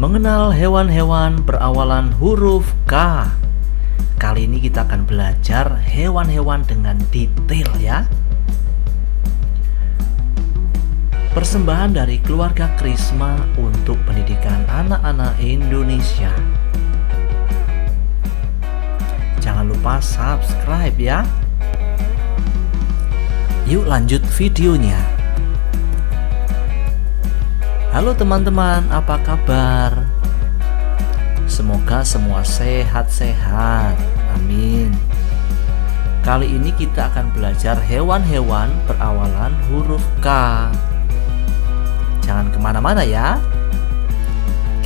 Mengenal hewan-hewan berawalan huruf K. Kali ini kita akan belajar hewan-hewan dengan detail ya. Persembahan dari keluarga Krisma untuk pendidikan anak-anak Indonesia. Jangan lupa subscribe ya. Yuk lanjut videonya. Halo teman-teman, apa kabar? Semoga semua sehat-sehat. Amin. Kali ini kita akan belajar hewan-hewan berawalan huruf K. Jangan kemana-mana ya.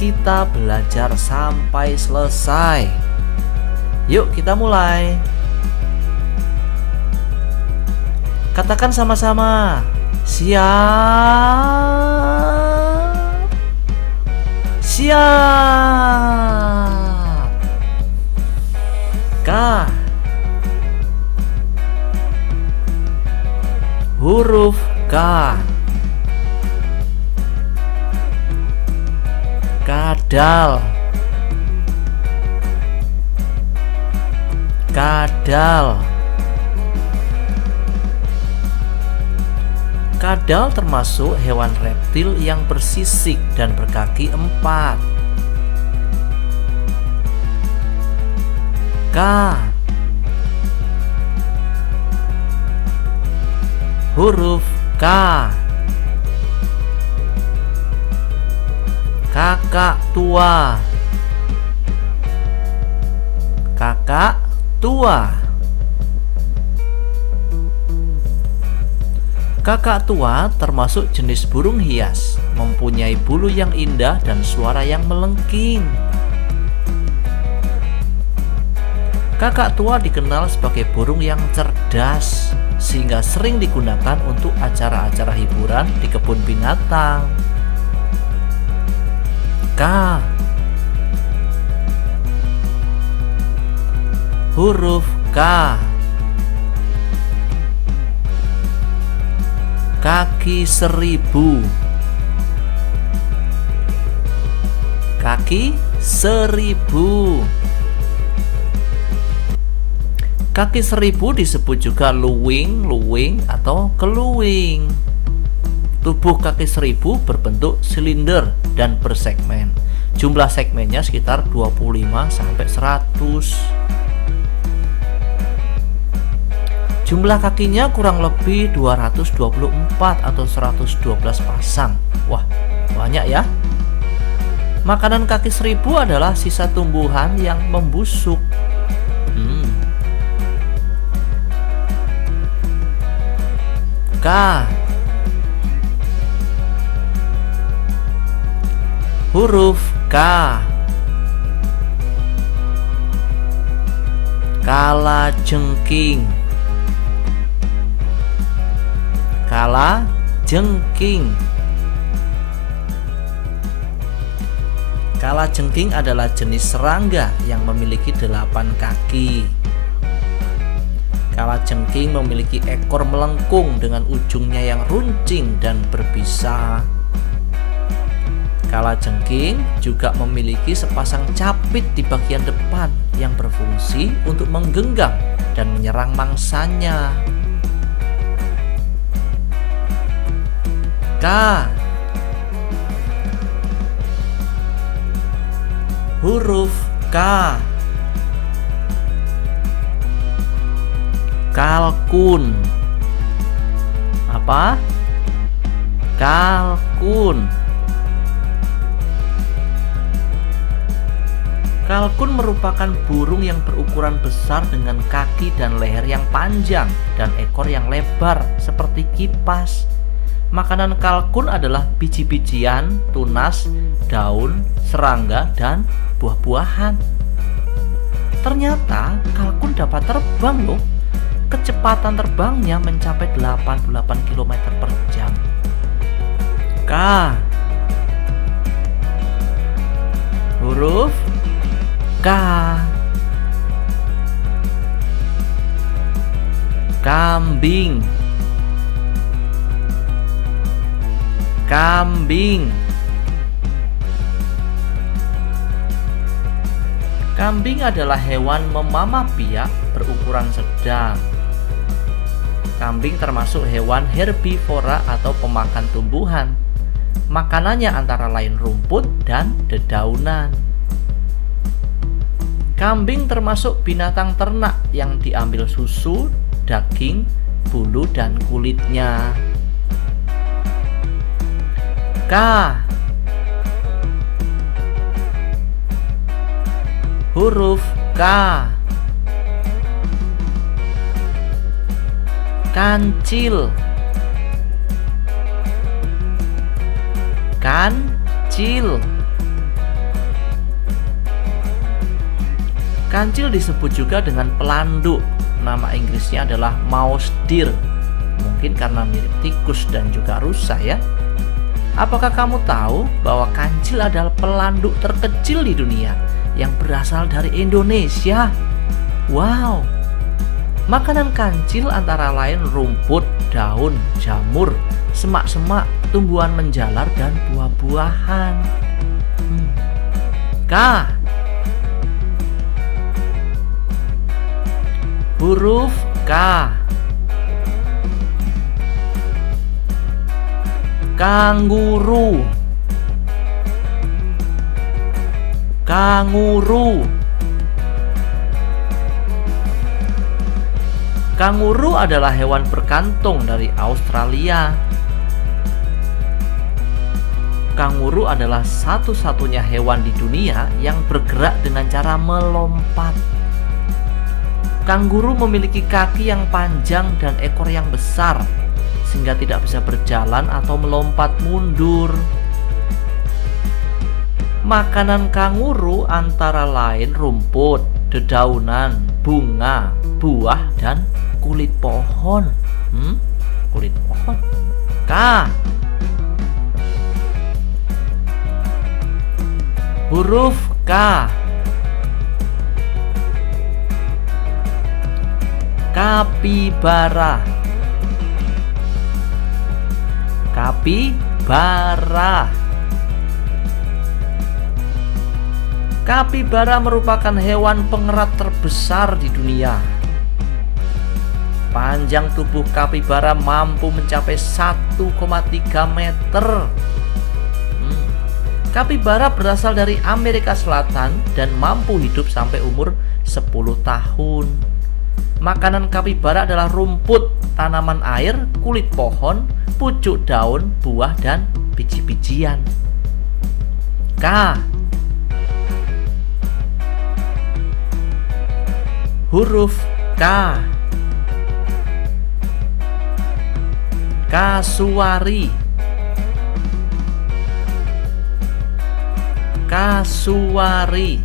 Kita belajar sampai selesai. Yuk kita mulai. Katakan sama-sama. Siap. Siap. K. Huruf K. Kadal. Kadal. Kadal termasuk hewan reptil yang bersisik dan berkaki 4. K. Huruf K. Kakak tua. Kakak tua. Kakak tua termasuk jenis burung hias, mempunyai bulu yang indah dan suara yang melengking. Kakak tua dikenal sebagai burung yang cerdas, sehingga sering digunakan untuk acara-acara hiburan di kebun binatang. K. Huruf K. Kaki seribu. Kaki seribu. Kaki seribu disebut juga luwing, luwing atau keluwing. Tubuh kaki seribu berbentuk silinder dan bersegmen. Jumlah segmennya sekitar 25 sampai 100. Jumlah kakinya kurang lebih 224 atau 112 pasang. Wah, banyak ya. Makanan kaki seribu adalah sisa tumbuhan yang membusuk. K. Huruf K. Kalajengking. Kalajengking. Kalajengking adalah jenis serangga yang memiliki 8 kaki. Kalajengking memiliki ekor melengkung dengan ujungnya yang runcing dan berbisa. Kalajengking juga memiliki sepasang capit di bagian depan yang berfungsi untuk menggenggam dan menyerang mangsanya. K. Huruf K. Kalkun. Apa? Kalkun. Kalkun merupakan burung yang berukuran besar dengan kaki dan leher yang panjang dan ekor yang lebar seperti kipas. Makanan kalkun adalah biji-bijian, tunas, daun, serangga, dan buah-buahan. Ternyata kalkun dapat terbang loh. Kecepatan terbangnya mencapai 88 km per jam. K. Huruf K. Kambing. Kambing. Kambing adalah hewan memama biak berukuran sedang. Kambing termasuk hewan herbivora atau pemakan tumbuhan. Makanannya antara lain rumput dan dedaunan. Kambing termasuk binatang ternak yang diambil susu, daging, bulu, dan kulitnya. K. Huruf K. Kancil. Kancil. Kancil disebut juga dengan pelanduk. Nama Inggrisnya adalah mouse deer. Mungkin karena mirip tikus dan juga rusa ya. Apakah kamu tahu bahwa kancil adalah pelanduk terkecil di dunia yang berasal dari Indonesia? Wow. Makanan kancil antara lain rumput, daun, jamur, semak-semak, tumbuhan menjalar, dan buah-buahan. K. Huruf K. Kanguru. Kanguru. Kanguru adalah hewan berkantung dari Australia. Kanguru adalah satu-satunya hewan di dunia yang bergerak dengan cara melompat. Kanguru memiliki kaki yang panjang dan ekor yang besar, sehingga tidak bisa berjalan atau melompat mundur. Makanan kanguru antara lain rumput, dedaunan, bunga, buah, dan kulit pohon. Kulit pohon. K. Huruf K. Kapibara. Kapibara. Kapibara merupakan hewan pengerat terbesar di dunia. Panjang tubuh kapibara mampu mencapai 1,3 meter. Kapibara berasal dari Amerika Selatan dan mampu hidup sampai umur 10 tahun. Makanan kapibara adalah rumput, tanaman air, kulit pohon, pucuk daun, buah, dan biji-bijian. K. Huruf K. Kasuari. Kasuari.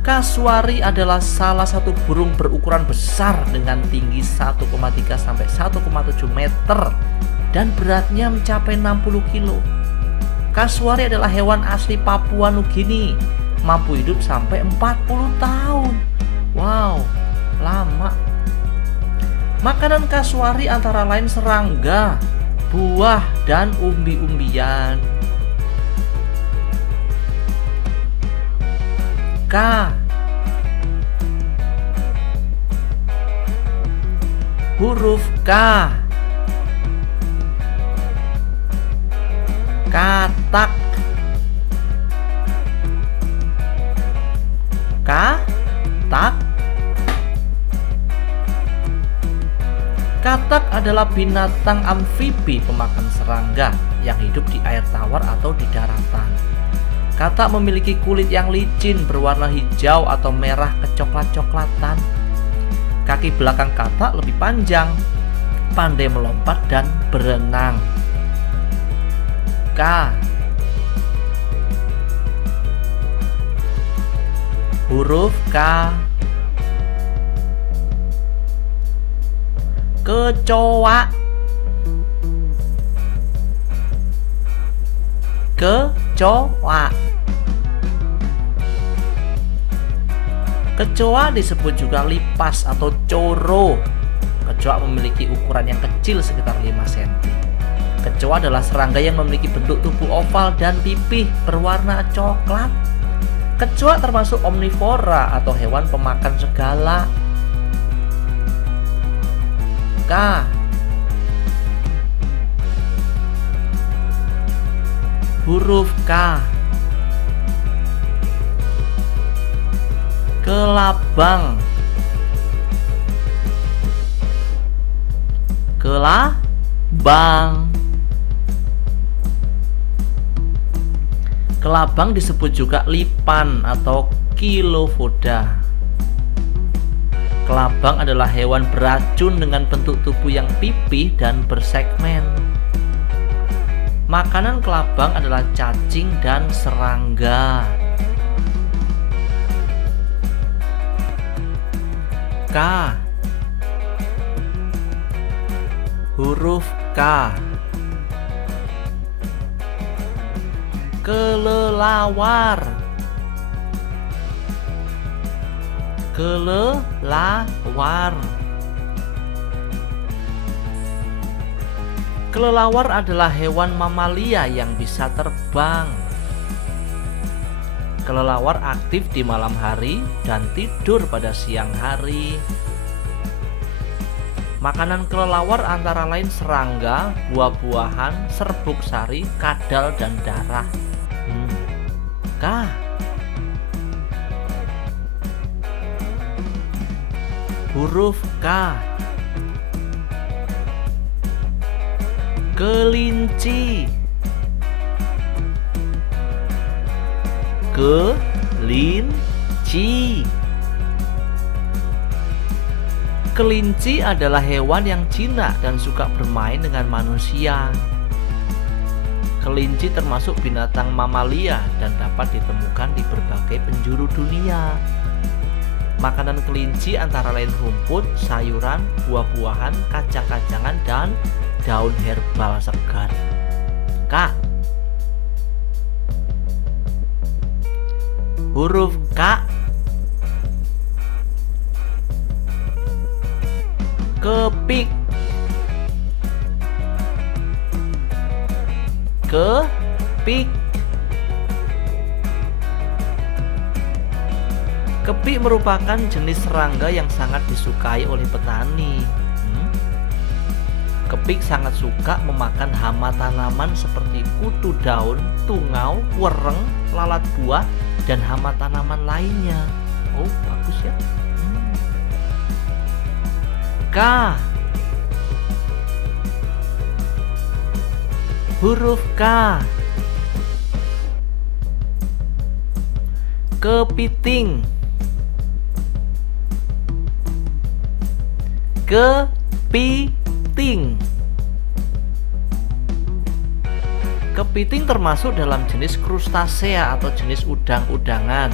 Kasuari adalah salah satu burung berukuran besar dengan tinggi 1,3 sampai 1,7 meter dan beratnya mencapai 60 kilo. Kasuari adalah hewan asli Papua Nugini, mampu hidup sampai 40 tahun. Wow, lama. Makanan kasuari antara lain serangga, buah, dan umbi-umbian. K. Huruf K. Katak. Katak. Katak adalah binatang amfibi pemakan serangga yang hidup di air tawar atau di daratan. Katak memiliki kulit yang licin berwarna hijau atau merah kecoklat-coklatan. Kaki belakang katak lebih panjang, pandai melompat dan berenang. K. Huruf K. Kecoa. Kecoa. Kecoa disebut juga lipas atau coro. Kecoa memiliki ukuran yang kecil sekitar 5 cm. Kecoa adalah serangga yang memiliki bentuk tubuh oval dan pipih berwarna coklat. Kecoa termasuk omnivora atau hewan pemakan segala. K. Huruf K. Kelabang. Kelabang. Kelabang disebut juga lipan atau kilofoda. Kelabang adalah hewan beracun dengan bentuk tubuh yang pipih dan bersegmen. Makanan kelabang adalah cacing dan serangga. K. Huruf K. Kelelawar. Kelelawar. Kelelawar adalah hewan mamalia yang bisa terbang. Kelelawar aktif di malam hari dan tidur pada siang hari. Makanan kelelawar antara lain serangga, buah-buahan, serbuk sari, kadal, dan darah. K. Huruf K. Kelinci. Kelinci. Kelinci adalah hewan yang jinak dan suka bermain dengan manusia. Kelinci termasuk binatang mamalia dan dapat ditemukan di berbagai penjuru dunia. Makanan kelinci antara lain rumput, sayuran, buah-buahan, kacang-kacangan, dan daun herbal segar. K. Huruf K. Kepik. Kepik. Kepik merupakan jenis serangga yang sangat disukai oleh petani. Kepik sangat suka memakan hama tanaman seperti kutu daun, tungau, wereng, lalat buah, dan hama tanaman lainnya. Oh, bagus ya. K. Huruf K. Kepiting. Kepiting. Kepiting termasuk dalam jenis krustasea atau jenis udang-udangan.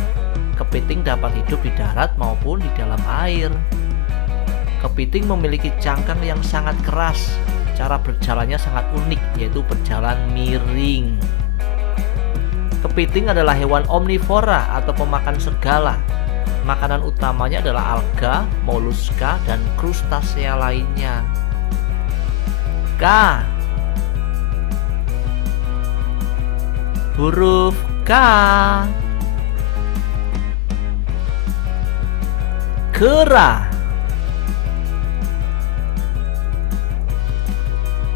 Kepiting dapat hidup di darat maupun di dalam air. Kepiting memiliki cangkang yang sangat keras. Cara berjalannya sangat unik, yaitu berjalan miring. Kepiting adalah hewan omnivora atau pemakan segala. Makanan utamanya adalah alga, moluska, dan krustasea lainnya. K. Huruf K. Kera.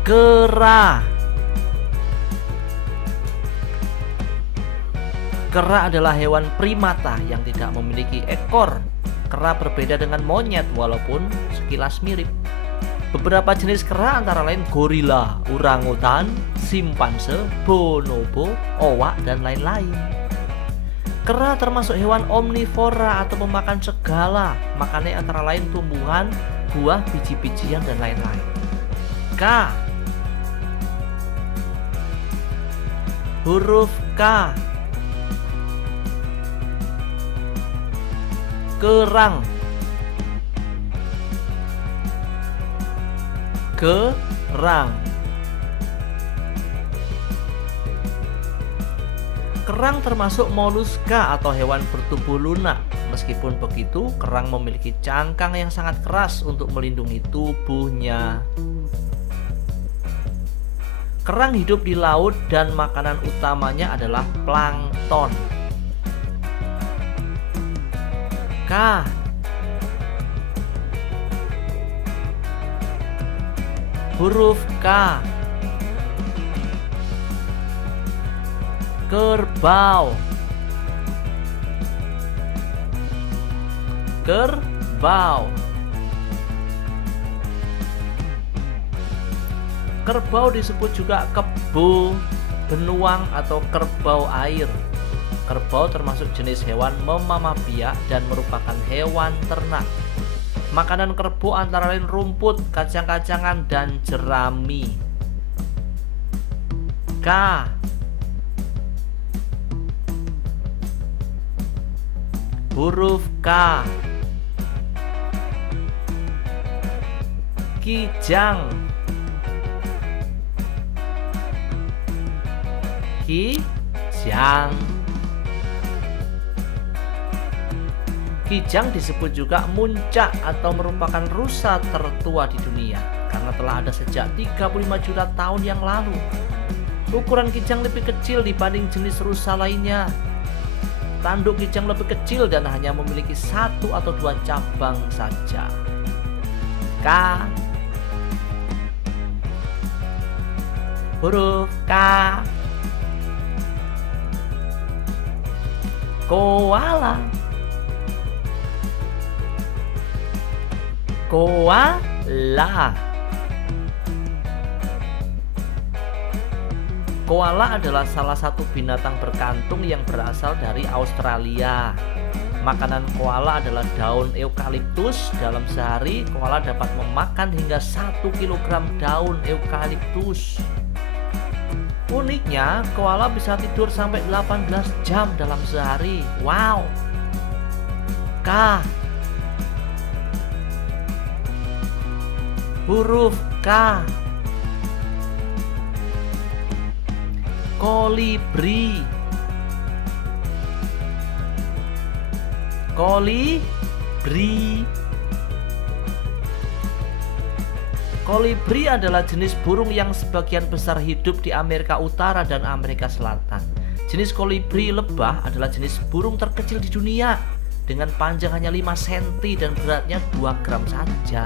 Kera. Kera adalah hewan primata yang tidak memiliki ekor. Kera berbeda dengan monyet walaupun sekilas mirip. Beberapa jenis kera antara lain gorila, orangutan, simpanse, bonobo, owak, dan lain-lain. Kera termasuk hewan omnivora atau pemakan segala. Makannya antara lain tumbuhan, buah, biji-bijian, dan lain-lain. K. Huruf K. Kerang. Kerang. Kerang termasuk moluska atau hewan bertubuh lunak. Meskipun begitu, kerang memiliki cangkang yang sangat keras untuk melindungi tubuhnya. Kerang hidup di laut dan makanan utamanya adalah plankton. K. Huruf K. Kerbau. Kerbau. Kerbau disebut juga kebo, benuang atau kerbau air. Kerbau termasuk jenis hewan memamah biak dan merupakan hewan ternak. Makanan kerbau antara lain rumput, kacang-kacangan, dan jerami. K. Huruf K. Kijang. Kijang. Kijang disebut juga muncak atau merupakan rusa tertua di dunia karena telah ada sejak 35 juta tahun yang lalu. Ukuran kijang lebih kecil dibanding jenis rusa lainnya. Tanduk kijang lebih kecil dan hanya memiliki 1 atau 2 cabang saja. K. Huruf K. Koala. Koala. Koala adalah salah satu binatang berkantung yang berasal dari Australia. Makanan koala adalah daun eukaliptus. Dalam sehari, koala dapat memakan hingga 1 kg daun eukaliptus. Uniknya, koala bisa tidur sampai 18 jam dalam sehari. Wow. K. Huruf K. Kolibri. Kolibri. Kolibri adalah jenis burung yang sebagian besar hidup di Amerika Utara dan Amerika Selatan. Jenis kolibri lebah adalah jenis burung terkecil di dunia dengan panjang hanya 5 cm dan beratnya 2 gram saja.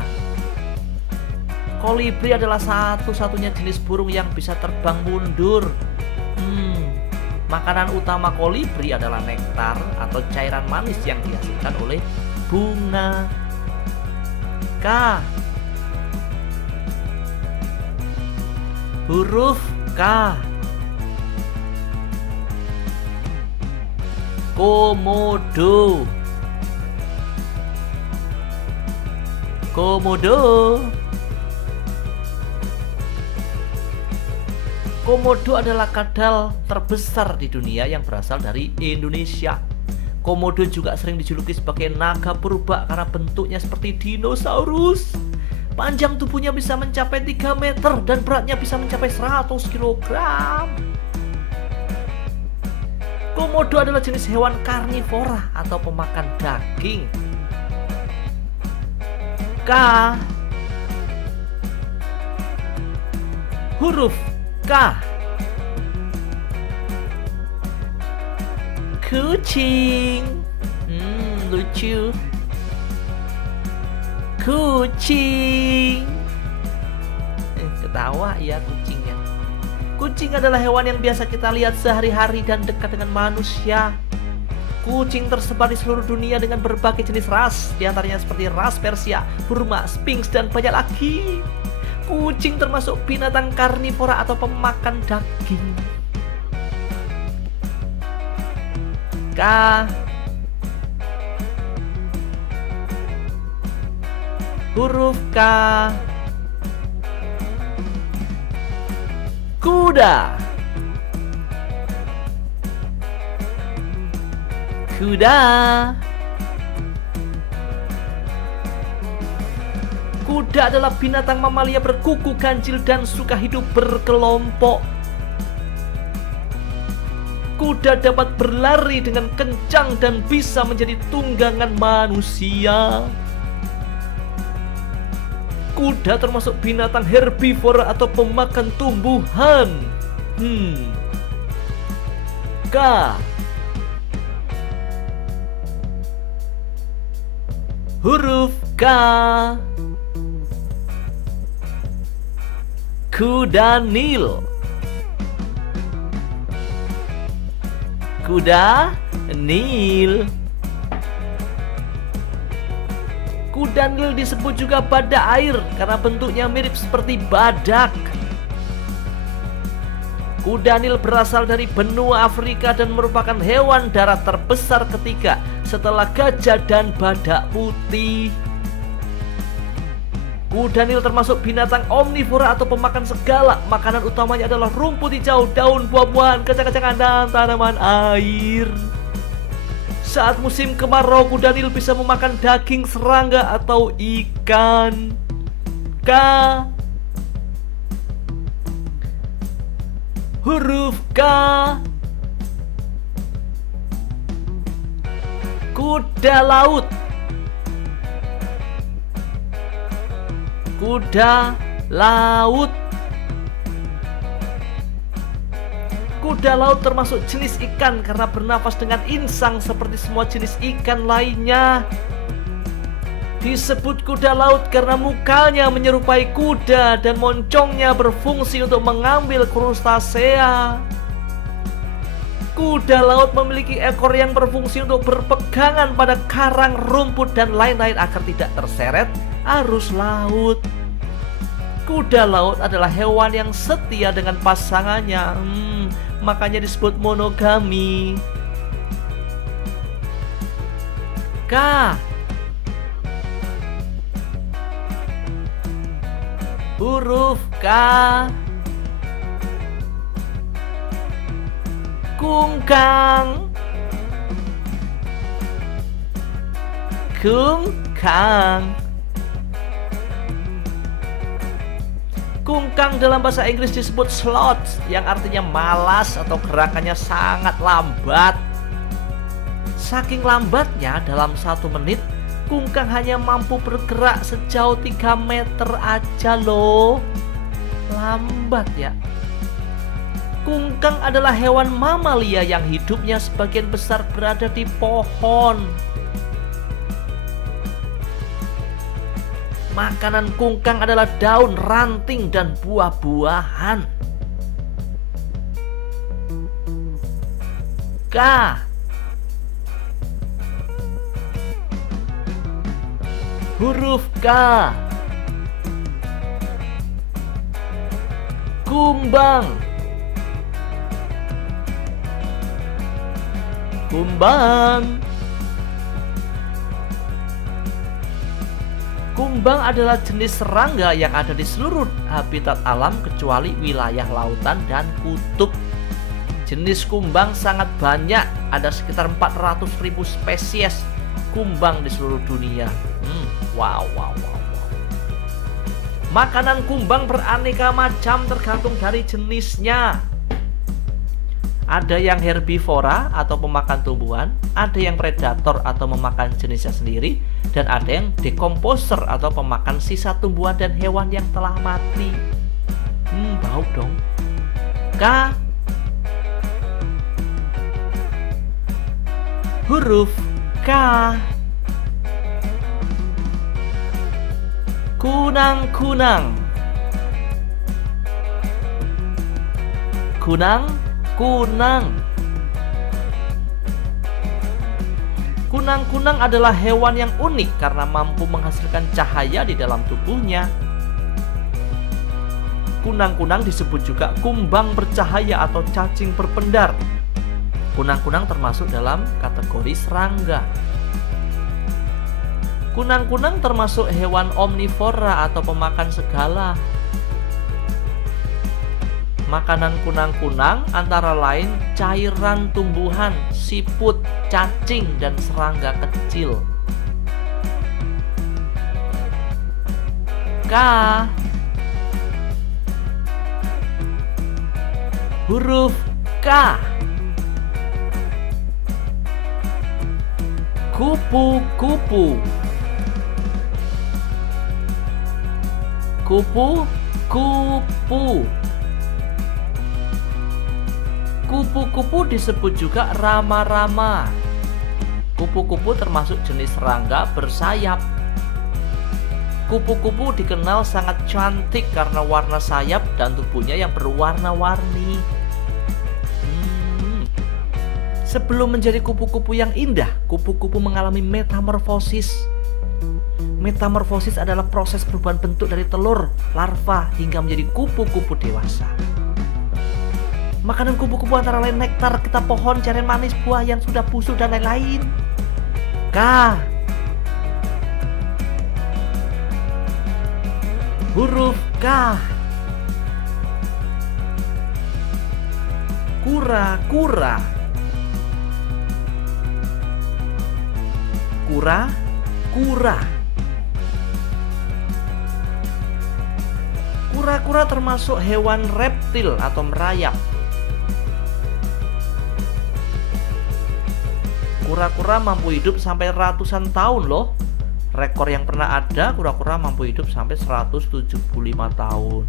Kolibri adalah satu-satunya jenis burung yang bisa terbang mundur. Makanan utama kolibri adalah nektar atau cairan manis yang dihasilkan oleh bunga. K. Huruf K. Komodo. Komodo. Komodo adalah kadal terbesar di dunia yang berasal dari Indonesia. Komodo juga sering dijuluki sebagai naga purba karena bentuknya seperti dinosaurus. Panjang tubuhnya bisa mencapai 3 meter dan beratnya bisa mencapai 100 kg. Komodo adalah jenis hewan karnivora atau pemakan daging. K. Huruf K. Kucing. Lucu. Kucing. Ketawa ya kucingnya. Kucing adalah hewan yang biasa kita lihat sehari-hari dan dekat dengan manusia. Kucing tersebar di seluruh dunia dengan berbagai jenis ras, diantaranya seperti ras Persia, Burma, Sphinx, dan banyak lagi. Kucing termasuk binatang karnivora atau pemakan daging. K. Huruf K. Kuda. Kuda. Kuda adalah binatang mamalia berkuku ganjil dan suka hidup berkelompok. Kuda dapat berlari dengan kencang dan bisa menjadi tunggangan manusia. Kuda termasuk binatang herbivora atau pemakan tumbuhan? K. Huruf K. Kuda Nil. Kuda Nil. Kuda Nil disebut juga badak air karena bentuknya mirip seperti badak. Kuda Nil berasal dari benua Afrika dan merupakan hewan darat terbesar ketiga setelah gajah dan badak putih. Kuda Nil termasuk binatang omnivora atau pemakan segala. Makanan utamanya adalah rumput hijau, daun, buah-buahan, kacang-kacangan, dan tanaman air. Saat musim kemarau, kuda Nil bisa memakan daging serangga atau ikan. K. Huruf K. Kuda laut. Kuda laut. Kuda laut termasuk jenis ikan karena bernafas dengan insang seperti semua jenis ikan lainnya. Disebut kuda laut karena mukanya menyerupai kuda dan moncongnya berfungsi untuk mengambil krustasea. Kuda laut memiliki ekor yang berfungsi untuk berpegangan pada karang, rumput, dan lain-lain agar tidak terseret arus laut. Kuda laut adalah hewan yang setia dengan pasangannya. Makanya disebut monogami. K. Huruf K. Kungkang. Kungkang. Kungkang dalam bahasa Inggris disebut sloth, yang artinya malas atau gerakannya sangat lambat. Saking lambatnya, dalam 1 menit, kungkang hanya mampu bergerak sejauh 3 meter aja loh. Lambat ya. Kungkang adalah hewan mamalia yang hidupnya sebagian besar berada di pohon. Makanan kungkang adalah daun, ranting, dan buah-buahan. K. Huruf K. Kumbang. Kumbang. Kumbang adalah jenis serangga yang ada di seluruh habitat alam kecuali wilayah lautan dan kutub. Jenis kumbang sangat banyak, ada sekitar 400.000 spesies kumbang di seluruh dunia. Wow. Makanan kumbang beraneka macam tergantung dari jenisnya. Ada yang herbivora atau pemakan tumbuhan, ada yang predator atau memakan jenisnya sendiri, dan ada yang decomposer atau pemakan sisa tumbuhan dan hewan yang telah mati. Bau dong. K. Huruf K. Kunang-kunang. Kunang-kunang. Kunang-kunang adalah hewan yang unik karena mampu menghasilkan cahaya di dalam tubuhnya. Kunang-kunang disebut juga kumbang bercahaya atau cacing berpendar. Kunang-kunang termasuk dalam kategori serangga. Kunang-kunang termasuk hewan omnivora atau pemakan segala. Makanan kunang-kunang antara lain cairan tumbuhan, siput, cacing, dan serangga kecil. K. Huruf K. Kupu-kupu. Kupu-kupu. Kupu-kupu disebut juga rama-rama. Kupu-kupu termasuk jenis serangga bersayap. Kupu-kupu dikenal sangat cantik karena warna sayap dan tubuhnya yang berwarna-warni. Sebelum menjadi kupu-kupu yang indah, kupu-kupu mengalami metamorfosis. Metamorfosis adalah proses perubahan bentuk dari telur, larva, hingga menjadi kupu-kupu dewasa. Makanan kupu-kupu antara lain nektar getah pohon, cairan manis, buah yang sudah busuk, dan lain-lain. K. Huruf K. Kura-kura. Kura-kura. Kura-kura termasuk hewan reptil atau merayap. Kura-kura mampu hidup sampai ratusan tahun loh. Rekor yang pernah ada, kura-kura mampu hidup sampai 175 tahun.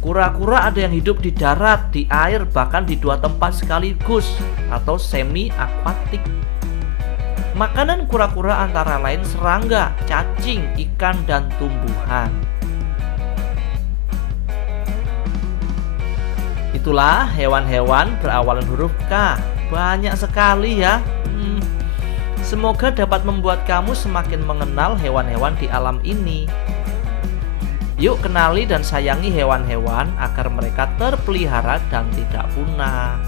Kura-kura ada yang hidup di darat, di air, bahkan di dua tempat sekaligus atau semi akuatik. Makanan kura-kura antara lain serangga, cacing, ikan, dan tumbuhan. Itulah hewan-hewan berawalan huruf K. Banyak sekali ya. Semoga dapat membuat kamu semakin mengenal hewan-hewan di alam ini. Yuk kenali dan sayangi hewan-hewan agar mereka terpelihara dan tidak punah.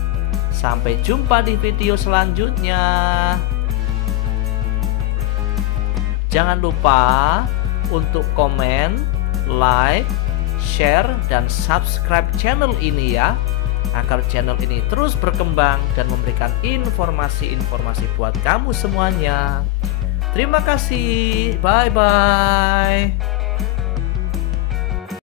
Sampai jumpa di video selanjutnya. Jangan lupa untuk komen, like, share, dan subscribe channel ini ya, agar channel ini terus berkembang dan memberikan informasi-informasi buat kamu semuanya. Terima kasih, bye-bye.